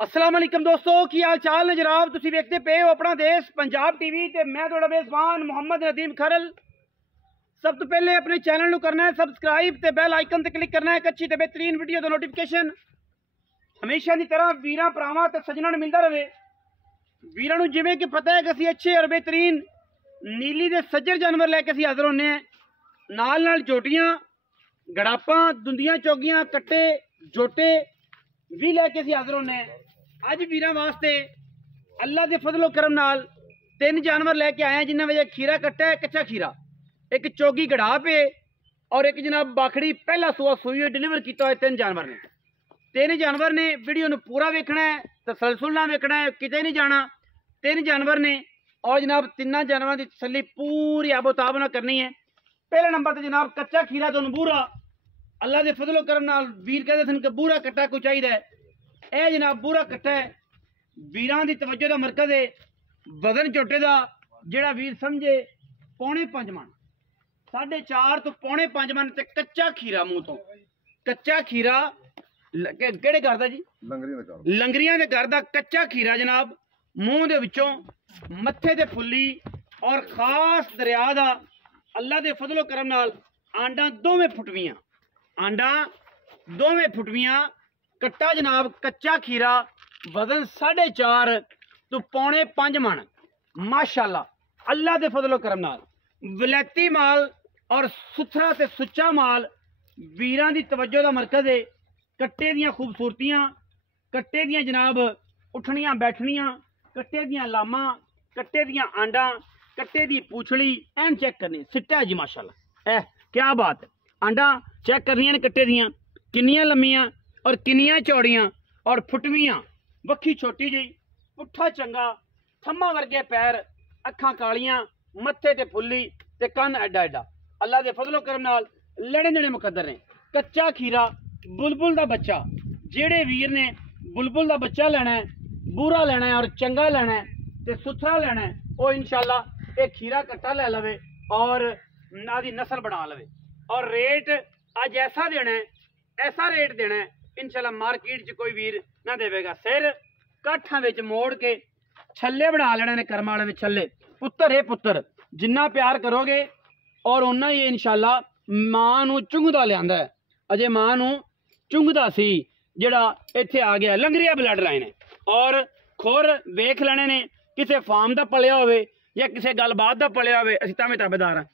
अस्सलाम वालेकुम दोस्तों की हाल चाल ने जनाब तुसी वेखते पे हो अपना देश पंजाब टीवी ते मैं थोड़ा मेजबान मोहम्मद नदीम खरल। सब तो पहले अपने चैनल को करना है सबसक्राइब ते बैल आइकन ते क्लिक करना है एक अच्छी ते बेहतरीन वीडियो दा नोटिफिकेशन हमेशा की तरह वीरां भरावां ते सज्जनां नूं मिलदा रहे। वीरां नूं जिवें कि पता है कि असीं अच्छे और बेहतरीन नीली दे सज्जर जानवर लैके असीं हाज़र होने हैं। नाल जोटियां गड़ापां दुंदियां चौगियां कट्टे जोटे भी लैके असीं हाज़र होने हैं। अज वीरां वास्ते अल्लाह के फजलो करम नाल तीन जानवर लैके आए हैं जिन्होंने वजह खीरा कट्टा है कच्चा खीरा, एक चौगी गड़ाप है और एक जनाब बाखड़ी पहला सुआ सूई डिलीवर किया है। तीन जानवर ने वीडियो पूरा वेखना है, तसलसल ना वेखना है, किते नहीं जाना। तीन जानवर ने और जनाब तिना जानवरों की तसली पूरी आबोताब ना करनी है। पहले नंबर पर जनाब कच्चा खीरा तो बूरा अल्लाह के फजलो करम नाल वीर कहते थे कि बूरा कट्टा को चाहिए। यह जनाब बूरा कट्टा है, वीरां दी तवज्जो का मरकज है। वजन झोटे का जोड़ा वीर समझे पौने 5 मन 4.5 तो पौने 5 मन ते कच्चा खीरा मुंह तो कच्चा खीरा केड़े घर दा जी लंगरियां दे घर दा कच्चा खीरा जनाब मुंह दे विचों मत्थे ते फुल्ली और खास दरिया दा अल्लाह दे फजलो करम नाल आंडा दोवें फुटवियां आंडा दोवें फुटवियां कट्टा जनाब कच्चा खीरा वजन 4.5 तो पौने 5 मन माशाअल्लाह अल्लाह के फजलो करम नाल वलैती माल और सुथरा ते सुच्चा माल वीरां दी तवज्जो का मरकज है। कट्टे दियां खूबसूरतियां कट्टे दियां जनाब उठनियां बैठनियां कट्टे दियां लामा कट्टे दियां आंडा कट्टे दी पूछड़ी एन चेक करनी सिट्टा जी माशाअल्लाह क्या बात है। आंडा चेक करनियां ने कट्टे दियां किन्नियां लम्मियां और किन्नियां चौड़ियां और फुटवियां वक्खी छोटी जी पुट्ठा चंगा थम्मा वर्गे पैर अखां कालियां मत्थे ते फुल्ली ते कन एडा एडा अल्लाह के फजलो करम नाल लड़े लड़े मुकद्दर ने। कच्चा खीरा बुलबुल का बच्चा जेड़े वीर ने बुलबुल का बच्चा लेना है बूरा लेना है और चंगा लेना है ते सुथरा लेना है वो इंशाल्लाह एक खीरा कट्टा ले लवे और नादी नस्ल बना लवे। और रेट अज ऐसा देना है ऐसा रेट देना है इंशाल्लाह मार्केट च कोई वीर ना देवेगा। सिर काठा विच मोड़ के छल्ले बना लेने ने कर्मा वाले छल्ले पुत्तर है पुत्तर जिन्ना प्यार करोगे और उन्ना ही इंशाल्लाह मां नूं चुंघदा लियांदा है। अजे मां नूं चुंघदा सी जिहड़ा इत्थे आ गया लंगरिया ब्लड लाइन है और खुर वेख लेने ने किसी फार्म का पलिया होवे या किसी गलबात का पलिया होवे असीं तां ताबेदार हां।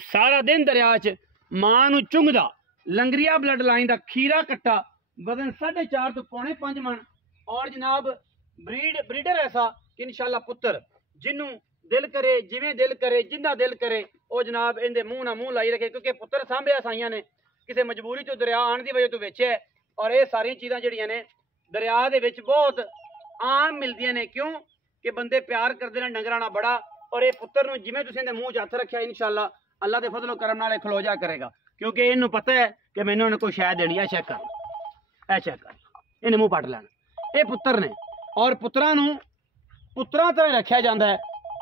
सारा दिन दरिया च मां नूं चुंघदा लंगरिया ब्लड लाइन का खीरा कट्टा वजन 4.5 तो पौने 5 मन और जनाब ब्रीडर ऐसा कि इंशाल्लाह पुत्र जिन्हों दिल करे जिवें दिल करे जिंदा दिल करे वो जनाब इनके मुँह ना मुँह लाई रखे क्योंकि पुत्र सांभिया साइया ने किसी मजबूरी तो दरिया आने की वजह तो वेचे है। और ये सारिया चीज़ां जिहड़ियां ने दरिया दे विच बहुत आम मिलदियां ने क्यों कि बंदे प्यार करते हैं डंगरां नाल बड़ा। और ये पुत्र नूं जिवें तुसीं इहदे मूँह च हत्थ रखिया इंशाल्लाह अल्लाह के फजलो करम नाल खलो जा करेगा क्योंकि इन्हूं पता है कि मैंने उन्हें कोई शै देनी है। चेक कर इन्हें मुँह पट लैना ये पुत्र ने और पुत्रा तरह रखा जाता है।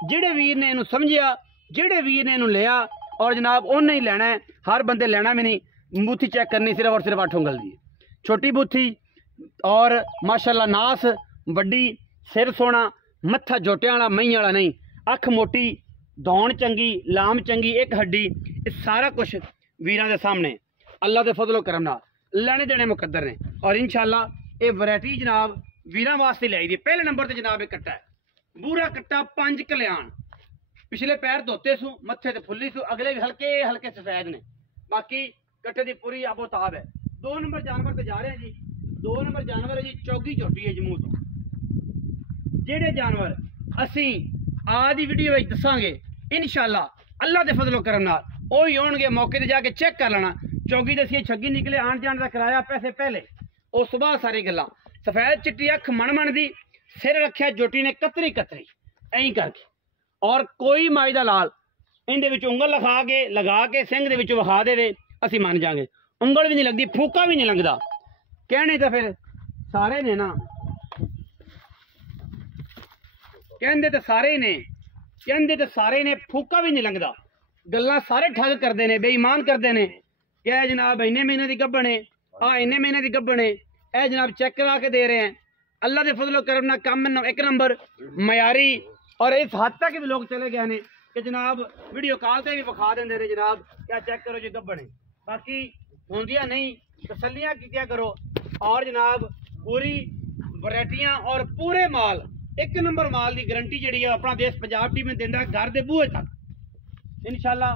जिहड़े वीर ने इन्हूं समझिया जिहड़े वीर ने इन्हूं लिया और जनाब उन्हें ही लेना है। हर बंदे लेना भी नहीं बूथी चेक करनी सिर्फ और सिर्फ 8 उंगल दी छोटी बूथी और माशाल्लाह नास वड्डी सिर सोना मत्था जोटियां वाला मही वाला नहीं अख मोटी दौड़ चंगी लाम चंगी एक हड्डी ये सारा कुछ वीरां दे सामने अल्लाह के फजलो करम नाल लेने देने मुकद्दर ने। और इंशाल्लाह ये वैरायटी जनाब वीरां वास्ते लाई दी। पहले नंबर पर जनाब एक कट्टा है बूरा कट्टा 5 कल्याण पिछले पैर धोते सू मत्थे ते फुल्ली सू अगले भी हल्के हल्के सफेद ने बाकी कट्टे की पूरी आबोताब है। 2 नंबर जानवर ते जा रहे हैं जी। 2 नंबर जानवर है जी चौगी चोटी है जम्मू तो जेड़े जानवर असी आज की वीडियो में दसांगे इंशाल्लाह अल्लाह के फजलो करम नाल ਉਹ ਹੀ होणगे मौके ते जाके चेक कर लेना। चौगी दसी छग्गी निकले आन जान का किराया पैसे पहले उस सुबह सारी गल्लां सफेद चिट्टी अख मन दी सिर रखिया जोटी ने कतरी कतरी ऐं करके और कोई माई दा लाल इहदे विच उंगल लगा के सिंह दे विच विखा देवे असीं मन जांगे। उंगल भी नहीं लगती फूका भी नहीं लगता कहने तो फिर सारे ने ना कहते तो सारे ने फूका भी नहीं लगता गल्लां सारे ठग करते हैं बेईमान करते हैं क्या जनाब इन्ने महीने की गब्बन है इन्ने महीने की गब्बन है जनाब चेक करा के दे रहे हैं अल्लाह के फजलो करम ना कम एक नंबर मयारी और इस हद तक भी लोग चले गए हैं कि जनाब वीडियो कॉल से भी विखा देंगे ने जनाब क्या चेक करो जी गब्बन है बाकी होंदियां नहीं तसलियां कीतियां करो और जनाब पूरी वैरायटियां और पूरे माल एक नंबर माल की गारंटी जी है अपना देश पंजाब टीम में देंदा घर के बूहे तक इंशाल्लाह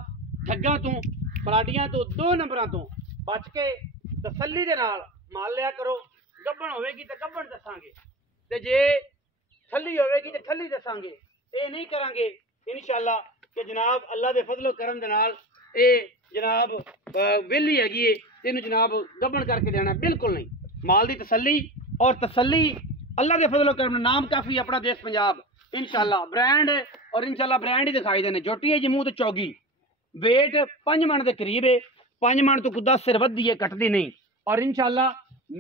ठग्गां तो पलाटियां तो 2 नंबरां तो बच के तसली दे नाल माल लिया करो गब्बन होवेगी तो गब्बन दसांगे ते जे थली होवेगी तो थली दसांगे ये नहीं करांगे इंशाल्लाह कि जनाब अल्लाह के फजलो करम दे नाल ये जनाब वेली हैगी तेन जनाब गब्बन करके देना बिल्कुल नहीं माल की तसली और तसली अल्लाह के फजलो करम नाम काफ़ी अपना देश पंजाब इंशाल्लाह ब्रांड और इंशाल्लाह ब्रांड ही दिखाई देने जोटी है जी मूँह तो चौगी वेट 5 मन के करीब है 5 मन तो कुदा सिर वधी है कटती नहीं और इंशाल्लाह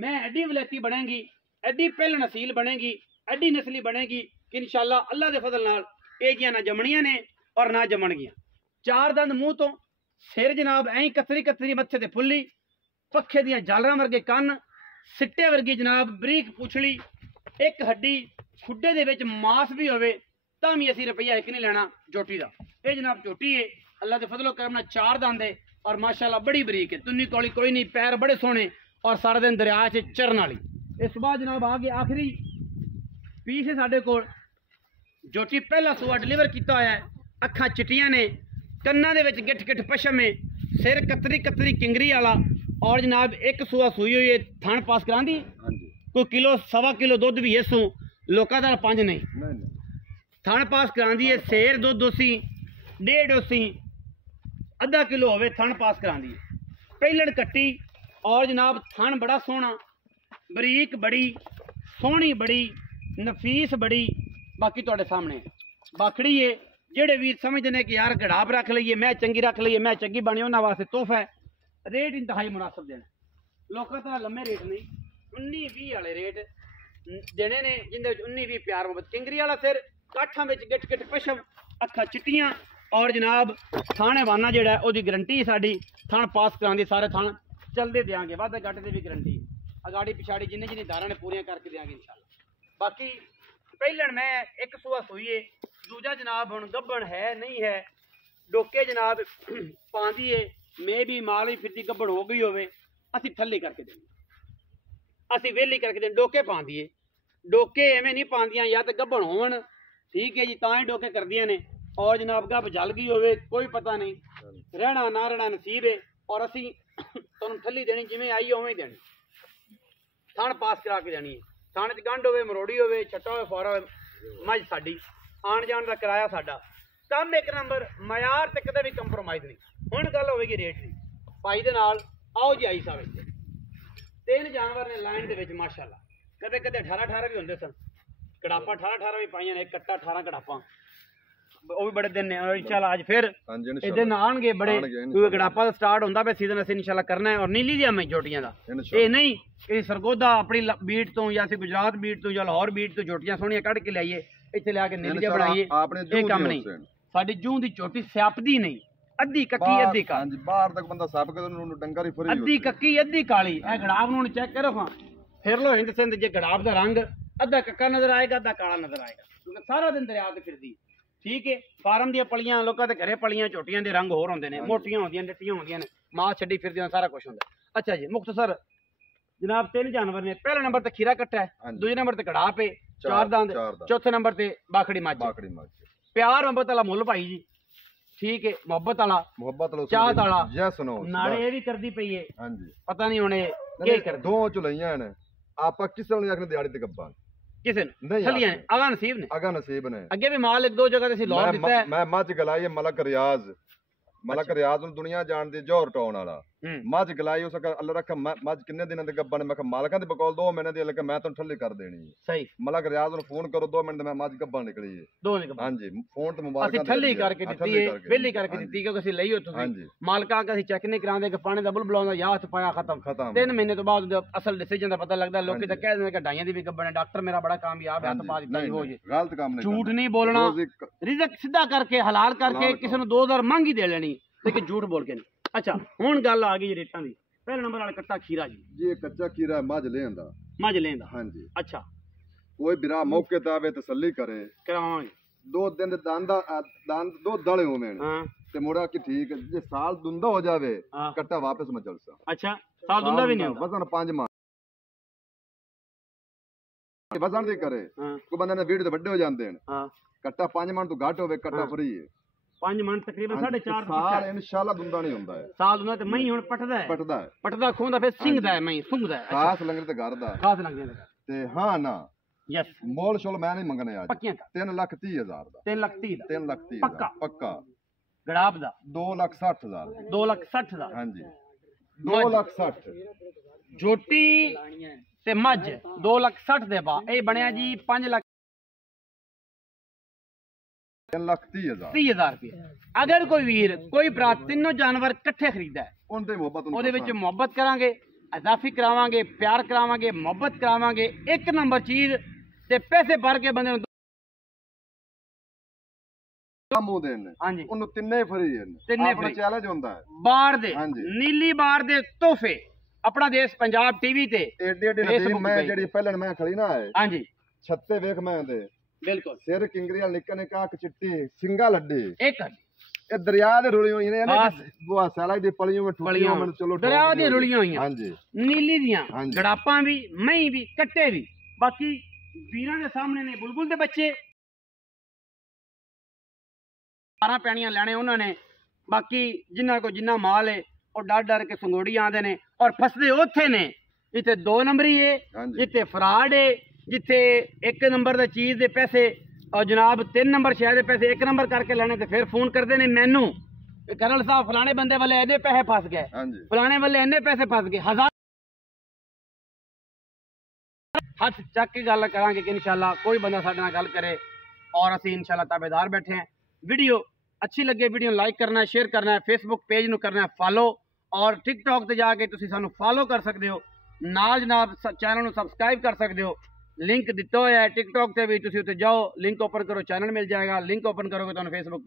मैं एडी वलैती बनेगी एडी पहल नसील बनेगी एडी नस्ली बनेगी कि इंशाल्लाह अल्लाह के फजल नाल ये ना जमनियां ने और ना जमनगियां 4 दंद मूँह तो सिर जनाब ऐ कतरी कतरी मत्थे ते फुल्ली पखे दियां जालरां वर्गे कन्न सिट्टे वर्गी जनाब बरीक पुछली एक हड्डी खुड्डे दे विच मास भी होवे तां भी असीं रुपया एक नहीं लेना जोटी दा ये जनाब चोटी है अल्लाह के फजलो करम नाल 4 दंद है और माशाल्लाह बड़ी बरीक है तुन्नी कौली कोई नहीं पैर बड़े सोहने और सारा दिन दरिया च चरन वाली इस बाद जनाब आ गया आखिरी पीस है साढ़े कोल जोटी पहला सूआ डिलीवर किया होया है अखा चिट्टियां ने कन्ना दे विच गिठ गिठ पशम है सिर कतरी कतरी किंगरी वाला और जनाब एक सूआ सूई हुई है थान पास करांदी कोई किलो सवा किलो दुध भी इसू लोका दा 5 नहीं थान पास करांदी है शेर दुध उसी 1.5 उसी अद्धा किलो होवे थन पास करांदी है पहलड़ कट्टी और जनाब थन बड़ा सोहना बरीक बड़ी सोहनी बड़ी नफीस बड़ी बाकी तुहाडे सामने बाखड़ी है जेड़े वीर समझते हैं कि यार गड़ाप रख लीए मैं चंगी रख लीए मैं चंगी बनी उन्होंने वास्ते तोहफा है रेट इंतहाई मुनासिब देना लोगों का लम्बे रेट नहीं 19-20 वाले रेट देने ने जिंदे 19-20 प्यार मोहब्बत किंगरी वाला सिर काठा में गिट गिट पशम अखा चिट्टियां और जनाब थाने वाना जोड़ा है वो गारंटी साड़ी थान पास करांदी सारे थान चलते देंगे वादे घट की भी गारंटी अगाड़ी पिछाड़ी जिन्हें जिन्हें दारा ने पूरियां करके देंगे इंशाल्लाह बाकी पहलन मैं एक सूआ सूईए दूजा जनाब हुण गब्बन है नहीं है डोके जनाब पाँदी है मैं भी माल ही फिरती गब्बन हो गई होवे असी थल्ली करके देंगे असी वेली करके दें डोके पाँदी है डोके एवें नहीं पाँदियां या तो गब्बन होवन ठीक है जी तां ही डोके करदियां ने और जनाब गब जल गई होवे कोई पता नहीं रहना ना रहना नसीब है और असी तुहानूं थल्ली देनी जिवें आई उवें ही देनी थण पास करा के देनी है थाने च गंढ होवे मरोड़ी होवे छट्टा होवे फौरा होवे मझ साडी आण जाण दा किराया साडा कम एक नंबर मयार ते कदे भी कंप्रोमाइज़ नहीं हुण गल होवेगी रेट दी भाई दे नाल आओ जी आई साहब इत्थे 3 जानवर ने लाइन दे विच माशाअल्लाह कदे कदे 18-18 भी हुंदे सन कड़ापा 18-18 भी पाईयां ने एक कट्टा 18 कड़ापा वो भी बड़े दिन ने और इंशाल्लाह आज फिर इस दिन आएंगे बड़े क्योंकि गड़ापा का स्टार्ट होंदा पे सीजन असीं इंशाल्लाह करना है और नीली दी हमें जोटियां दा ये नहीं ये सरगोदा अपनी बीट तो या फिर गुजरात बीट तो या लाहौर बीट तो जोटियां सोहणियां कढ़ के लाइए इत्थे लिया के नीली दी बनाइए ये काम नहीं साडी जूं दी चोटी स्यापदी नहीं अद्धी कक्की अद्धी काली बाहर तक बंदा सप के ओनू डंगर ही फरी अद्धी कक्की अद्धी काली ए गड़ाब नूं चेक करो हां फिर लो हिंद सिंध जे गड़ाब दा रंग अद्धा कक्का नजर आएगा अद्धा काला नजर आएगा क्योंकि सारा दिन दरिया ते फिरदी ठीक है फार्म दी पलियां लोकां दे घरे पलियां झोटियां दे रंग होर होंदे ने मोटियां होंदियां डट्टियां होंदियां ने मां छड्डी फिरदियां सारा कुछ होंदा अच्छा जी मुख्तसर जनाब 3 जानवर ने पहले नंबर ते खीरा कट्टा है दूसरे नंबर ते गड़ाप है 4 दांद चौथे नंबर ते बाखड़ी मੱਝ प्यार मोहब्बत वाला मुੱਲ भाई जी ठीक है मोहब्बत वाला चाहत वाला यस नो नाले ये भी करदी पई है हां जी पता नहीं हुणे के कर दो चुलैयां ने आपा किसे ने आखने दिहाड़ी ते गब्बा किसे ने थलियां अगा नसीब ने अगे भी माल एक दो जगह ते सी लौट दिता है मैं मੱਝ गलाई मलक रियाज ਨੂੰ ਦੁਨੀਆ ਜਾਣਦੀ ਜੋਹਰ ਟਾਉਣ ਵਾਲਾ ਮੱਝ ਗਲਾਈ ਉਸ ਅੱਲਾ ਰੱਖਾ ਮੱਝ ਕਿੰਨੇ ਦਿਨਾਂ ਦੇ ਗੱਬਾਂ ਨੇ ਮੈਂ ਕਿਹਾ ਮਾਲਕਾਂ ਦੇ ਬਕੌਲ 2 ਮਹੀਨੇ ਦੀ ਲੱਗਾ ਮੈਂ ਤੁਹਾਨੂੰ ਠੱਲੀ ਕਰ ਦੇਣੀ ਹੈ ਸਹੀ ਮਲਕ ਰਿਆਜ਼ ਨੂੰ ਫੋਨ ਕਰੋ 2 ਮਿੰਟ ਮੈਂ ਮੱਝ ਗੱਬਾਂ ਨਿਕਲੀ ਹੈ ਦੋ ਨਿਕਲ ਹਾਂਜੀ ਫੋਨ ਤੇ ਮੁਬਾਰਕਾਂ ਅਸੀਂ ਠੱਲੀ ਕਰਕੇ ਦਿੱਤੀ ਹੈ ਵੇਲੀ ਕਰਕੇ ਦਿੱਤੀ ਕਿਉਂਕਿ ਅਸੀਂ ਲਈ ਉੱਥੋਂ ਹਾਂਜੀ ਮਾਲਕਾਂ ਦਾ ਅਸੀਂ ਚੈੱਕ ਨਹੀਂ ਕਰਾਉਂਦੇ ਕਿ ਪਾਣੀ ਦਾ ਬੁਲ ਬੁਲਾਉਂਦਾ ਜਾਂ ਹੱਥ ਪਾਇਆ ਖਤਮ 3 ਮਹੀਨੇ ਤੋਂ ਬਾਅਦ ਅਸਲ ਡਿਸੀਜਨ ਦਾ ਪਤਾ ਲੱਗਦਾ ਲੋਕੀ ਤਾਂ ਕਹਿ ਦਿੰਦੇ ਕਿ ਢਾਈਆਂ ਦੀ ਵੀ ਗੱਬਾਂ ਨੇ ਡਾਕਟਰ ਮੇਰਾ ਬੜਾ ਕਾਮਯਾਬ ਹੈ ਹੱਥ ਪਾ ਦਿੱਤਾ ਹੋ ਜੇ ਗਲਤ ਕੰਮ ਨਹੀਂ ਝੂਠ ਨਹੀਂ ਬੋਲਣਾ ਰਿਜ਼ਕ ਸਿੱਧਾ ਕਰਕੇ ਹਲਾਲ ਕਰਕੇ ਕਿਸੇ ਨੂੰ 2000 ਮੰਗ ਹੀ ਦੇ ਲੈਣੀ लेकिन झूठ बोल के नहीं अच्छा हुण गल आ गई रेटां दी पहले नंबर वाला कट्टा खीरा जी ये कच्चा खीरा मੱਝ लेंदा हां जी अच्छा कोई बिरा मौके ते आवे तसल्ली करे करावांगे 2 दिन दे दंद 2 दले होवेन ते मोड़ा कि ठीक जे साल दुंदा हो जावे कट्टा वापस मैं चलसा। अच्छा साल दुंदा भी नहीं वजन 5 मान वजन दे करे को बंदे ने वीडियो ते बड़े हो जांदे हैं कट्टा 5 मान तो घाट होवे कट्टा फ्री है 5 मन तकरीबन 4.5 साल इंशाल्लाह दुंदा नहीं हुंदा है साल दुंदा ते मई हुन पटदा खोंदा फिर सिंघदा है मई सुंघदा है खास लंगर ते घर दा खास लंगर ते हां ना यस मोल शोल मैं नहीं मंगने आज पक्कियां 3,30,000 दा 3,30,000 पक्का गड़ाब दा 2,60,000 2,60,000 हां जी 2,60,000 झोटी ते मझ 2,60,000 दे बा ए बनया जी 5,00,000 3,30,000 रुपये। अगर कोई वीर कोई भरा तीनों जानवर इकट्ठे खरीदा है उनते मोहब्बत करांगे अजाफी करावांगे प्यार करावांगे मोहब्बत करावांगे एक नंबर चीज ते पैसे भर के बंदे बाहर दे नीली बाहर दे तोहफे अपना देश पंजाब टीवी ते मैं खड़ी ना है हां जी छत्ते वेख मैं दे बिल्कुल सिर किंगरी वाल निक्का निक्का चिट्टी सिंगा लड्डी एक ए दरिया दे रुली होई ने वो साला दी पलियों में ठुलियों में चलो दरिया दी रुली होई हां जी नीली दियां गड़ापां भी मई भी कट्टे भी बाकी वीरां दे सामने ने बुलबुल दे बच्चे 12 पैणियां लेने उन्होंने बाकी जिन्ना को जिन्ना माल है और डर डर के संगोड़ी आंदे ने और फसदे ओथे ने जिथे 2 नंबरी है जिथे फ्रॉड है जिथे 1 नंबर दी चीज दे पैसे और जनाब 3 नंबर शहर दे पैसे 1 नंबर करके लेने ते फिर फोन करते ने मैनू करल साहब फलाने बंदे वाले इन्ने पैसे फस गए फलाने वाले इन्ने पैसे फस गए 1000 हाथ चक के गल करांगे कि इंशाल्लाह कोई बंदा साडे नाल गल करे और असी इंशाल्लाह ताबेदार बैठे हैं। वीडियो अच्छी लगे वीडियो लाइक करना है शेयर करना है फेसबुक पेज नू करना है फॉलो और टिकटॉक ते जाके तुसी सानू फॉलो कर सकते हो नाल जनाब चैनल नू सबसक्राइब कर सकते हो लिंक दिता हुआ है टिकटॉक ते भी तुसी उत्ते जाओ लिंक ओपन करो चैनल मिल जाएगा लिंक ओपन करोगे तो फेसबुक